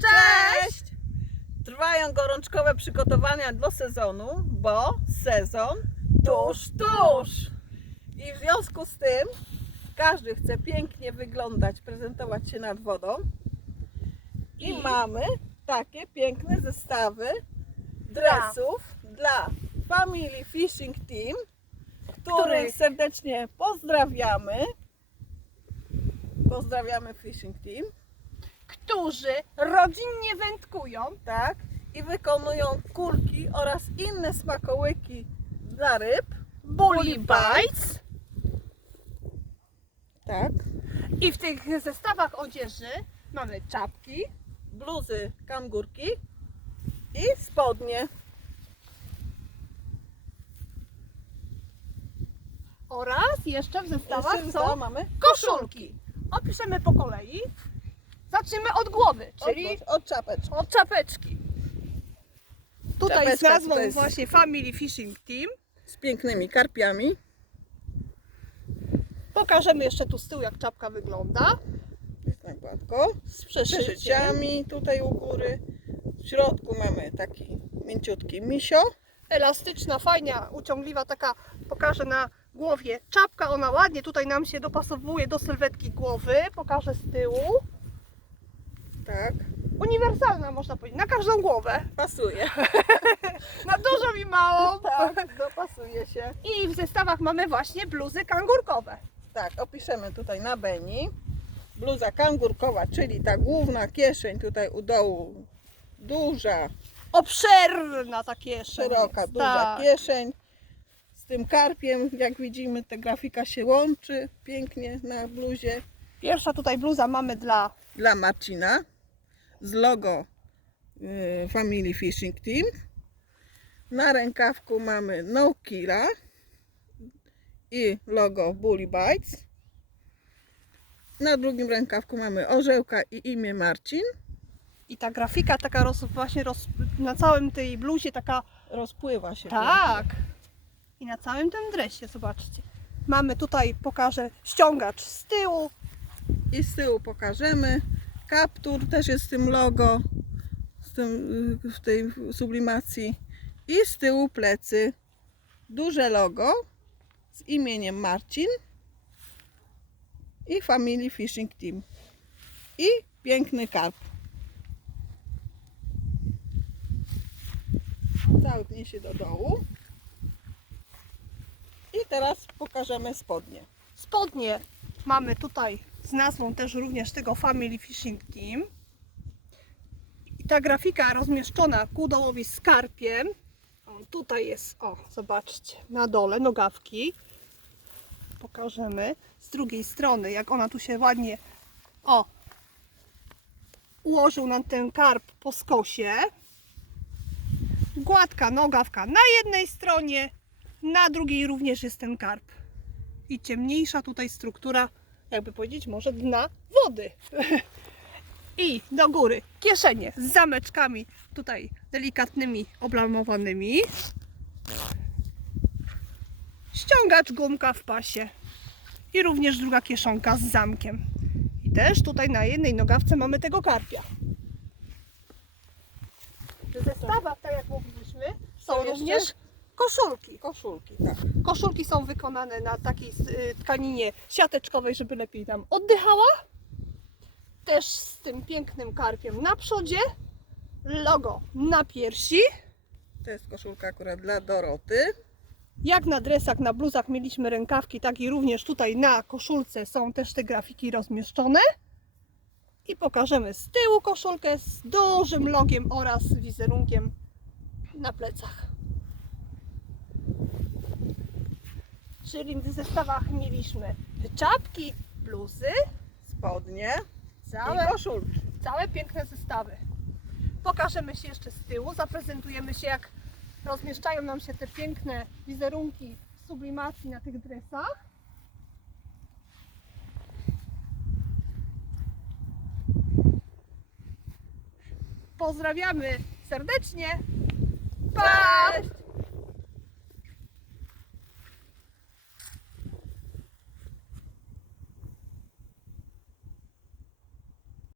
Cześć! Trwają gorączkowe przygotowania do sezonu, bo sezon tuż, tuż. I w związku z tym każdy chce pięknie wyglądać, prezentować się nad wodą. I, I? mamy takie piękne zestawy dresów dla Family Fishing Team, których Których- serdecznie pozdrawiamy. Pozdrawiamy Fishing Team. Którzy rodzinnie wędkują. tak? I wykonują kulki oraz inne smakołyki dla ryb. Bully Bites. Tak. I w tych zestawach odzieży mamy czapki, Bluzy, kangurki i spodnie. oraz jeszcze w zestawach Jeszcze są, koszulki. Opiszemy po kolei. Zacznijmy od głowy, czyli od, od czapeczki. od czapeczki. Tutaj z Czapeczka nazwą to jest- właśnie Family Fishing Team. Z pięknymi karpiami. Pokażemy jeszcze tu z tyłu jak czapka wygląda. Jest tak gładko. Z Z przeszyciem. przeszyciami tutaj u góry. W środku mamy taki mięciutki misio. elastyczna, fajna, uciągliwa, taka pokażę na głowie czapka, ona ładnie tutaj nam się dopasowuje do sylwetki głowy, pokażę z tyłu. Tak. Uniwersalna można powiedzieć, na każdą głowę, Pasuje. na dużo i mało. Tak, dopasuje się. I w zestawach mamy właśnie bluzy kangurkowe. Tak, opiszemy tutaj na Beni. Bluza kangurkowa, czyli ta główna kieszeń tutaj u dołu. Duża, Obszerna ta kieszeń. szeroka, jest, duża tak. kieszeń. Z tym karpiem, jak widzimy, ta grafika się łączy pięknie na bluzie. Pierwsza tutaj bluza mamy dla Dla Marcina z logo y, Family Fishing Team. Na rękawku mamy No Killa i logo Bully Bites. Na drugim rękawku mamy orzełka i imię Marcin. i ta grafika taka roz, właśnie roz, na całym tej bluzie taka Rozpływa się. Tak. I na całym tym dresie, zobaczcie. Mamy tutaj, pokażę, ściągacz z tyłu. I z tyłu pokażemy. Kaptur też jest z tym logo, z tym, y, w tej sublimacji. I z tyłu plecy. Duże logo z imieniem Marcin i Family Fishing Team. I piękny karp. Cały pnie się do dołu. I teraz pokażemy spodnie. Spodnie mamy tutaj z nazwą też również tego Family Fishing Team. I ta grafika rozmieszczona ku dołowi z karpiem. O, tutaj jest, o, zobaczcie, na dole nogawki. Pokażemy z drugiej strony, jak ona tu się ładnie, o, ułożył nam ten karp po skosie. Gładka nogawka na jednej stronie, na drugiej również jest ten karp i ciemniejsza tutaj struktura, jakby powiedzieć, może dna wody. I do góry kieszenie z zameczkami tutaj delikatnymi, oblamowanymi. Ściągacz gumka w pasie. I również druga kieszonka z zamkiem. I też tutaj na jednej nogawce mamy tego karpia. W zestawach, tak jak mówiliśmy, są również koszulki. Koszulki, tak. Koszulki są wykonane na takiej y, tkaninie siateczkowej, żeby lepiej nam oddychała. Też z tym pięknym karpiem na przodzie. Logo na piersi. To jest koszulka akurat dla Doroty. Jak na dresach, na bluzach mieliśmy rękawki, tak i również tutaj na koszulce są też te grafiki rozmieszczone. I pokażemy z tyłu koszulkę z dużym logiem oraz wizerunkiem na plecach. Czyli w zestawach mieliśmy czapki, bluzy, Spodnie całe, i koszulki. całe piękne zestawy. Pokażemy się jeszcze z tyłu, zaprezentujemy się jak rozmieszczają nam się te piękne wizerunki sublimacji na tych dresach. Pozdrawiamy serdecznie. Pa!